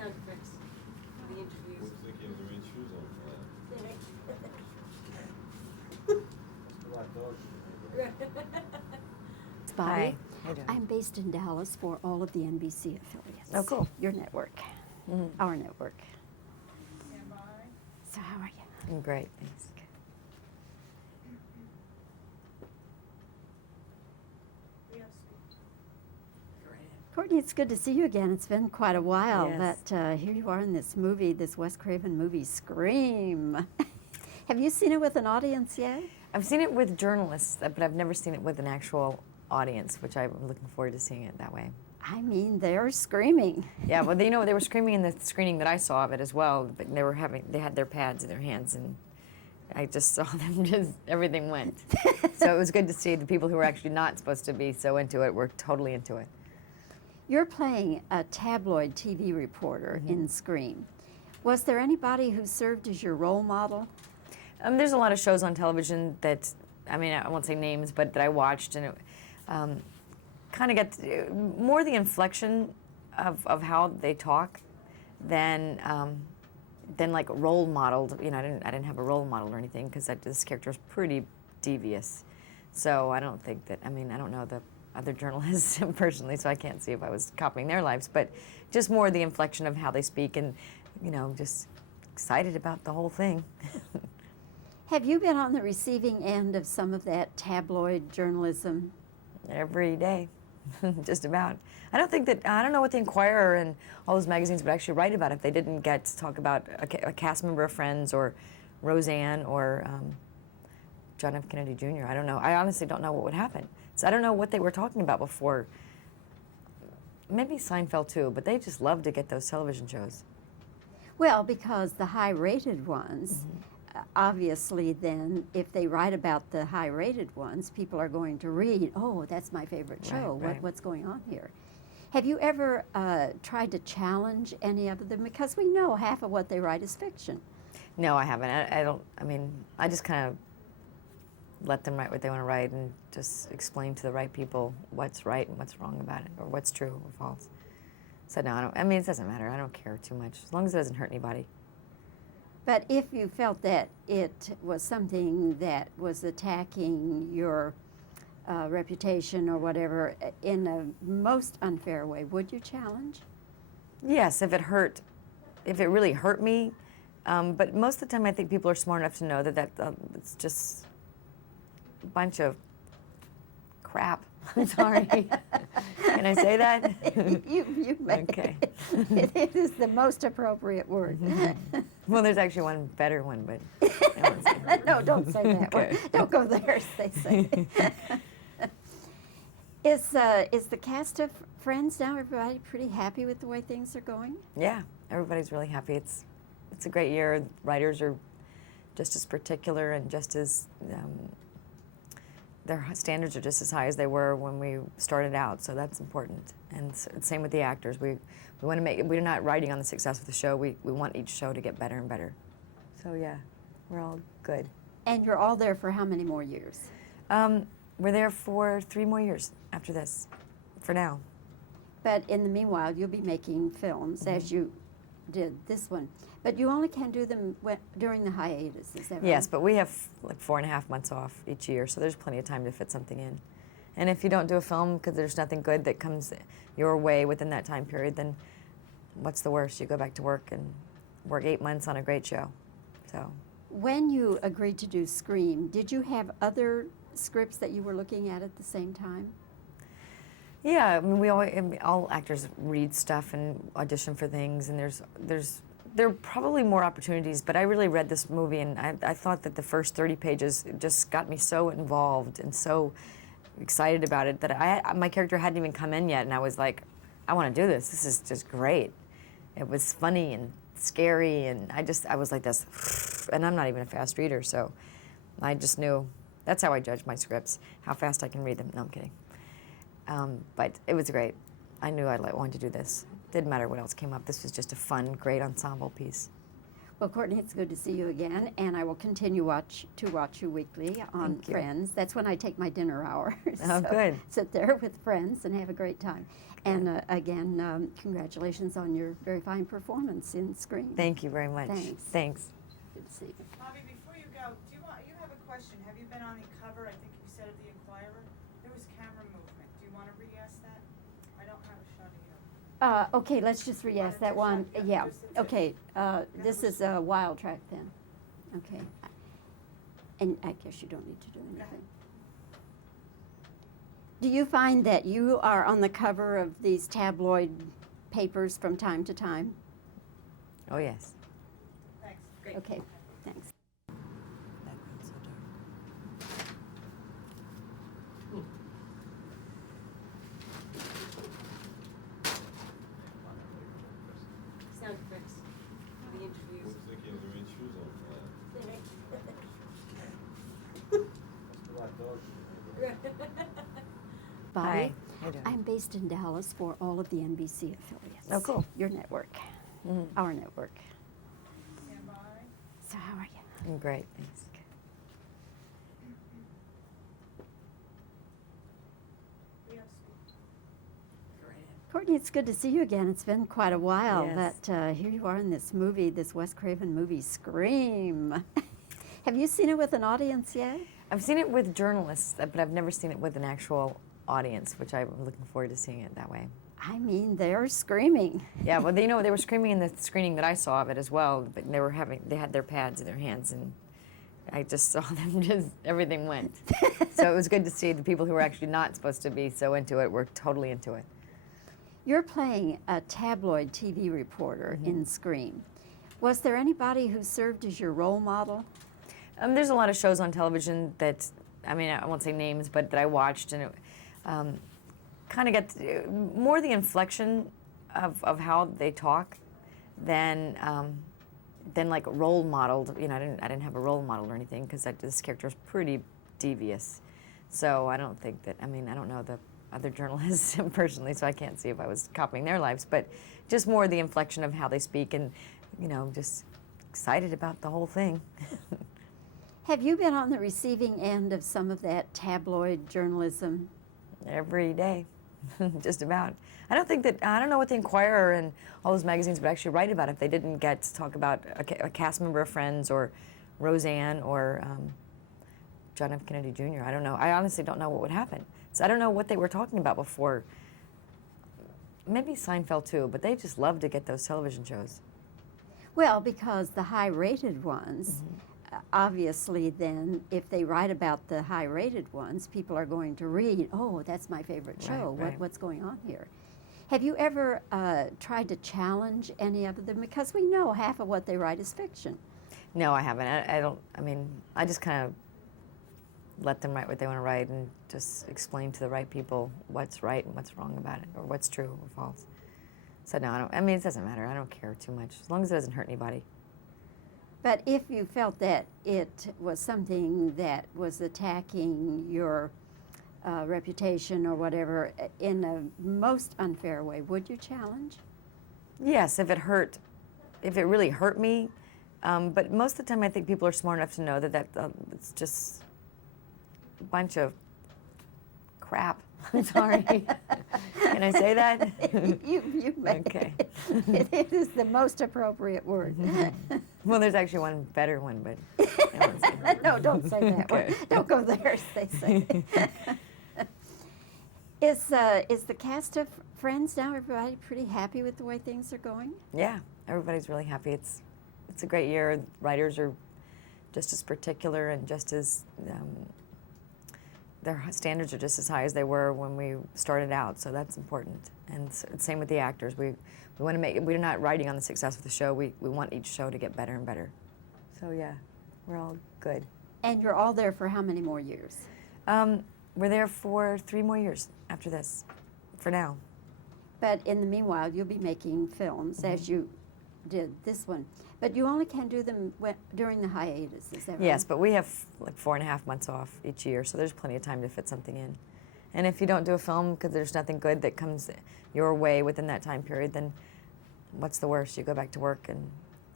sound effects for the interviews. Looks like you have the right shoes on for It's Bobbie. Hi. How you doing? I'm based in Dallas for all of the NBC affiliates. Oh, cool. Your network, our network. So how are you? I'm great, thanks. Courtney, it's good to see you again. It's been quite a while, Yes. but here you are in this movie, this Wes Craven movie, Scream. Have you seen it with an audience yet? I've seen it with journalists, but I've never seen it with an actual audience, which I'm looking forward to seeing it that way. I mean, they're screaming. Yeah, well, they were screaming in the screening that I saw of it as well, but they had their pads in their hands, and I just saw them everything went. So it was good to see the people who were actually not supposed to be so into it were totally into it. You're playing a tabloid TV reporter in Scream. Was there anybody who served as your role model? There's a lot of shows on television that, I mean, I won't say names, but that I watched, and it kind of got more the inflection of how they talk than like role modeled. You know, I didn't have a role model or anything because this character is pretty devious. So I don't think that, I mean, I don't know the other journalists personally, so I can't see if I was copying their lives, but just more the inflection of how they speak and, you know, just excited about the whole thing. Have you been on the receiving end of some of that tabloid journalism? Every day, just about. I don't know what the Inquirer and all those magazines would actually write about if they didn't get to talk about a cast member of Friends or Roseanne or John F. Kennedy Jr. I don't know. I honestly don't know what would happen. So I don't know what they were talking about before. Maybe Seinfeld too, but they just love to get those television shows. Well, because the high-rated ones, obviously then, if they write about the high-rated ones, people are going to read, oh, that's my favorite show, Right. what's going on here? Have you ever tried to challenge any of them? Because we know half of what they write is fiction. No, I haven't. I just kind of let them write what they want to write and just explain to the right people what's right and what's wrong about it, or what's true or false. So no, I mean, it doesn't matter. I don't care too much, as long as it doesn't hurt anybody. But if you felt that it was something that was attacking your reputation or whatever in a most unfair way, would you challenge? Yes, if it really hurt me. But most of the time, I think people are smart enough to know that it's just a bunch of crap. I'm sorry. Can I say that? you may. Okay. It is the most appropriate word. Well, there's actually one better one, but I won't say that. No, don't say that Okay. one. Don't go there, as they say. Is the cast of Friends now, everybody pretty happy with the way things are going? Yeah, everybody's really happy. It's a great year. Writers are just as particular and just as their standards are just as high as they were when we started out. So that's important. And same with the actors. We want to make. We're not riding on the success of the show. We want each show to get better and better. So yeah, we're all good. And you're all there for how many more years? We're there for 3 more years after this, for now. But in the meanwhile, you'll be making films as you did this one. But you only can do them during the hiatus, is that right? Yes, but we have like 4.5 months off each year, so there's plenty of time to fit something in. And if you don't do a film because there's nothing good that comes your way within that time period, then what's the worst? You go back to work and work 8 months on a great show. So. When you agreed to do Scream, did you have other scripts that you were looking at the same time? Yeah, I mean, all actors read stuff and audition for things, and there are probably more opportunities, but I really read this movie, and I thought that the first 30 pages just got me so involved and so excited about it that my character hadn't even come in yet, and I was like, I want to do this. This is just great. It was funny and scary, and I was like this, and I'm not even a fast reader, so I just knew. That's how I judge my scripts, how fast I can read them. No, I'm kidding. But it was great. I knew I wanted to do this. Didn't matter what else came up. This was just a fun, great ensemble piece. Well, Courtney, it's good to see you again, and I will continue to watch you weekly on Thank you. Friends. That's when I take my dinner hour. Oh, good. Sit there with friends and have a great time. And again, congratulations on your very fine performance in Scream. Thank you very much. Thanks. Thanks. Good to see you. Bobbie, before you go, you have a question. Have you been on the cover, I think you said, of the Inquirer? There was camera movement. Do you want to re-ask that? I don't have a shot of you. Okay, let's just re-ask that one. Yeah, okay. This is a wild track then. Okay. And I guess you don't need to do anything. Do you find that you are on the cover of these tabloid papers from time to time? Oh, yes. Thanks. Great. Okay, thanks. Sound effects for the interviews. Looks like you have the right shoes on for that. Bobbie, Hi. How you doing? I'm based in Dallas for all of the NBC affiliates. Oh, cool. Your network, Mhm. our network. Stand by. So how are you? I'm great, thanks. We have speech. Go right ahead. Courtney, it's good to see you again. It's been quite a while, Yes. but here you are in this movie, this Wes Craven movie, Scream. Have you seen it with an audience yet? I've seen it with journalists, but I've never seen it with an actual audience, which I'm looking forward to seeing it that way. I mean, they're screaming. Yeah, well, they were screaming in the screening that I saw of it as well, but they had their pads in their hands, and I just saw them everything went. So it was good to see the people who were actually not supposed to be so into it were totally into it. You're playing a tabloid TV reporter in Scream. Was there anybody who served as your role model? There's a lot of shows on television that, I mean, I won't say names, but that I watched, and it kind of got more the inflection of how they talk than like role modeled. You know, I didn't have a role model or anything because this character is pretty devious. So I don't think that, I mean, I don't know the other journalists personally, so I can't see if I was copying their lives, but just more the inflection of how they speak and, you know, just excited about the whole thing. Have you been on the receiving end of some of that tabloid journalism? Every day, just about. I don't know what the Inquirer and all those magazines would actually write about if they didn't get to talk about a cast member of Friends or Roseanne or John F. Kennedy Jr. I don't know. I honestly don't know what would happen. So I don't know what they were talking about before. Maybe Seinfeld too, but they just love to get those television shows. Well, because the high-rated ones, obviously then, if they write about the high-rated ones, people are going to read, oh, that's my favorite show. Right. What's going on here? Have you ever tried to challenge any of them? Because we know half of what they write is fiction. No, I haven't. I don't, I mean, I just kind of let them write what they want to write and just explain to the right people what's right and what's wrong about it, or what's true or false. So no, I mean, it doesn't matter. I don't care too much, as long as it doesn't hurt anybody. But if you felt that it was something that was attacking your reputation or whatever in a most unfair way, would you challenge? Yes, if it really hurt me. But most of the time, I think people are smart enough to know that it's just a bunch of crap. I'm sorry. Can I say that? you may. Okay. It is the most appropriate word. Well, there's actually one better one, but I won't say that. No, don't say that word. Okay. Don't go there, as they say. Is the cast of Friends now, everybody pretty happy with the way things are going? Yeah, everybody's really happy. It's a great year. Writers are just as particular and just as their standards are just as high as they were when we started out. So that's important. And same with the actors. We want to make. We're not riding on the success of the show. We want each show to get better and better. So yeah, we're all good. And you're all there for how many more years? We're there for 3 more years after this, for now. But in the meanwhile, you'll be making films as you did this one. But you only can do them during the hiatus, is that right? Yes, but we have like 4.5 months off each year, so there's plenty of time to fit something in. And if you don't do a film because there's nothing good that comes your way within that time period, then what's the worst? You go back to work and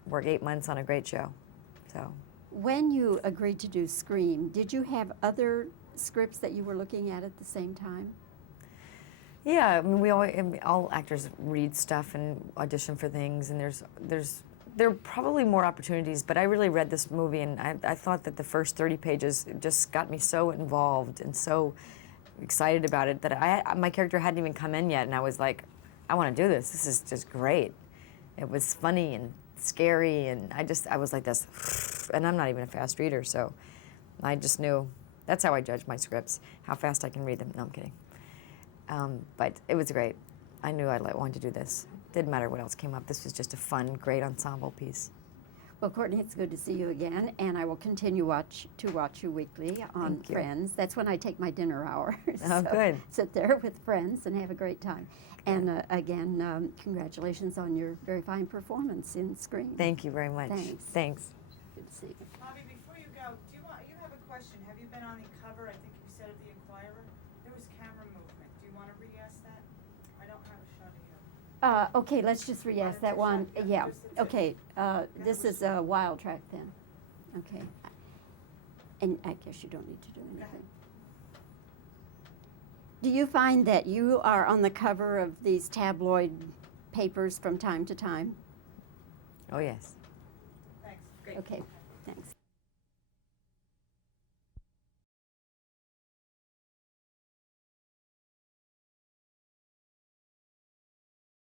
work 8 months on a great show. So When you agreed to do Scream, did you have other scripts that you were looking at the same time? yeah, I mean, all actors read stuff and audition for things, and there are probably more opportunities. But I really read this movie, and I thought that the first 30 pages just got me so involved and so excited about it that my character hadn't even come in yet, and I was like, I want to do this. This is just great. It was funny and scary, and I was like this, and I'm not even a fast reader, so I just knew that's how I judge my scripts, how fast I can read them. No, I'm kidding. But it was great. I knew I wanted to do this. Didn't matter what else came up. This was just a fun, great ensemble piece. Well, Courtney, it's good to see you again, and I will continue to watch you weekly on Thank you. Friends. That's when I take my dinner hour. Oh, good. Sit there with friends and have a great time. And again, congratulations on your very fine performance in Scream. Thank you very much. Thanks. Thanks. Good to see you. Bobbie, before you go, you have a question. Have you been on the cover, I think you said, of the Inquirer? There was camera movement. Do you want to re-ask that? I don't have a shot of you. Okay, let's just re-ask that one. Yeah, okay. This is a Wild Track then. Okay. And I guess you don't need to do anything. Do you find that you are on the cover of these tabloid papers from time to time? Oh, yes. Thanks. Great. Okay.